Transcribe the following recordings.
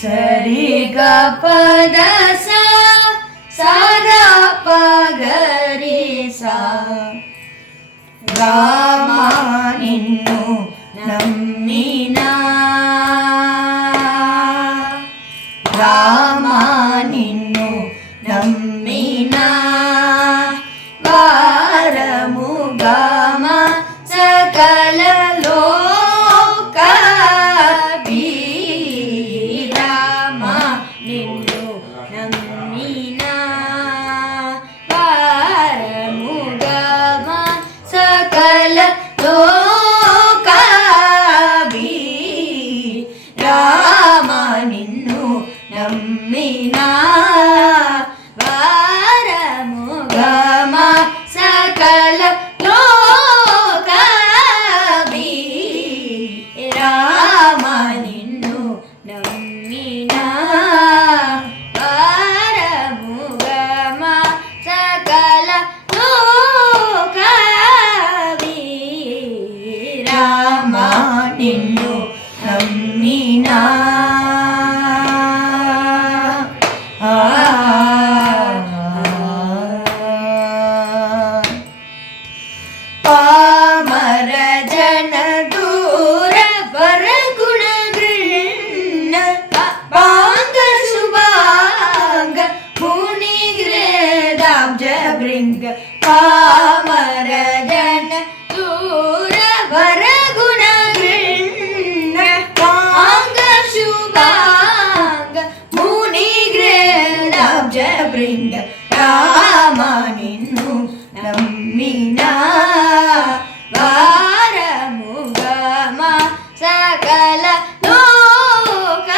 ಸರಿ ಗ ಪದ ಸ ಸದ ಪಗರಿ ಸ ರಾಮ ನಿನ್ನು ನಮ್ಮಿನ ರಾಮ ನಿನ್ನು ನಮ್ಮಿನ ವಾರಮುಗಮ ಸಕಲ ಲೋಕ ರಾಮ ನಿನ್ನು ನಮ್ಮಿನ ವಾರಮುಗಮ ಸಕಲ ಲೋಕ ರಾಮ ನಿನ್ನು ನಮ್ಮಿನ ವಾರಮುಗಮ ಸಕಲ ಲೋಕ ರಾಮ ನಿನ್ನು ನಮ್ಮಿನ ವಾರಮುಗಮ ಸಕಲ ಲೋಕ ರಾಮ ನಿನ್ನು ನಮ್ಮಿನ ಪಾಮರ ಜನ ದೂರ ವರಗುಣ ಗೃಣ ಪಾಂಗ ಶುಭಾಂಗ ಮುನಿಗ್ರೇದಾಬ್ಜ ಭೃಂಗ ಪಾಮರ ಜನ ದೂರ ವರಗುಣ ಗೃಣ ಪಾಂಗ ಶುಭಾಂಗ ಮುನಿಗ್ರೇದಾಬ್ಜ ಭೃಂಗ ರಾಮ ನಿನ್ನು ನಮ್ಮಿನ ವಾರಮುಗಮ ಸಕಲ ಲೋಕ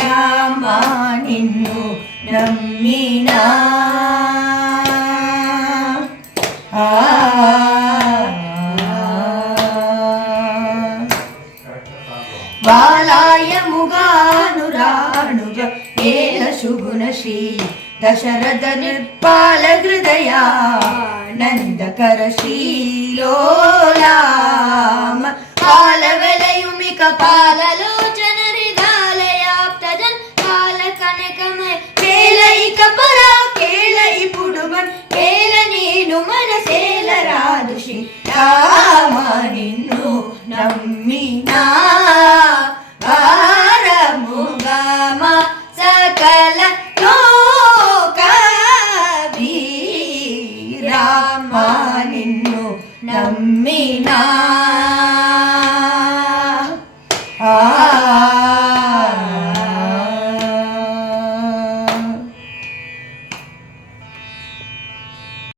ರಾಮ ನಿನ್ನು ನಮ್ಮಿನ ಬಾಲಾಯ ಮುಗಾನುರಾಣುಜ ಏನ ಶುಭುನ ಶ್ರೀ ದಶರಥ ನಿರ್ಪಾಲ ಹೃದಯ ನಂದಕರ ಶ್ರೀಲೋಲಾಮ ಪಾಲವೆಲೆಯುಮಿಕ ಪಾಲಲೋಚನ ಹೃದಾಲಯಾಪ್ತ ಜನ್ ಕಾಲ ಕನಕಮಯ ಕೇಲೈಕ ಪರ ಕೇಳೈ ಪುಡುಮನ್ ಕೇಳ ನೀನು ಮನಸೇಲರಾದು ಶ್ರೀ ರಾಮ ನಿನ್ನು ನಮ್ಮಿನ ವಾರಮುಗಮ ಸಕಲ ಲೋಕ ರಾಮ ನಿನ್ನು ನಮ್ಮಿನ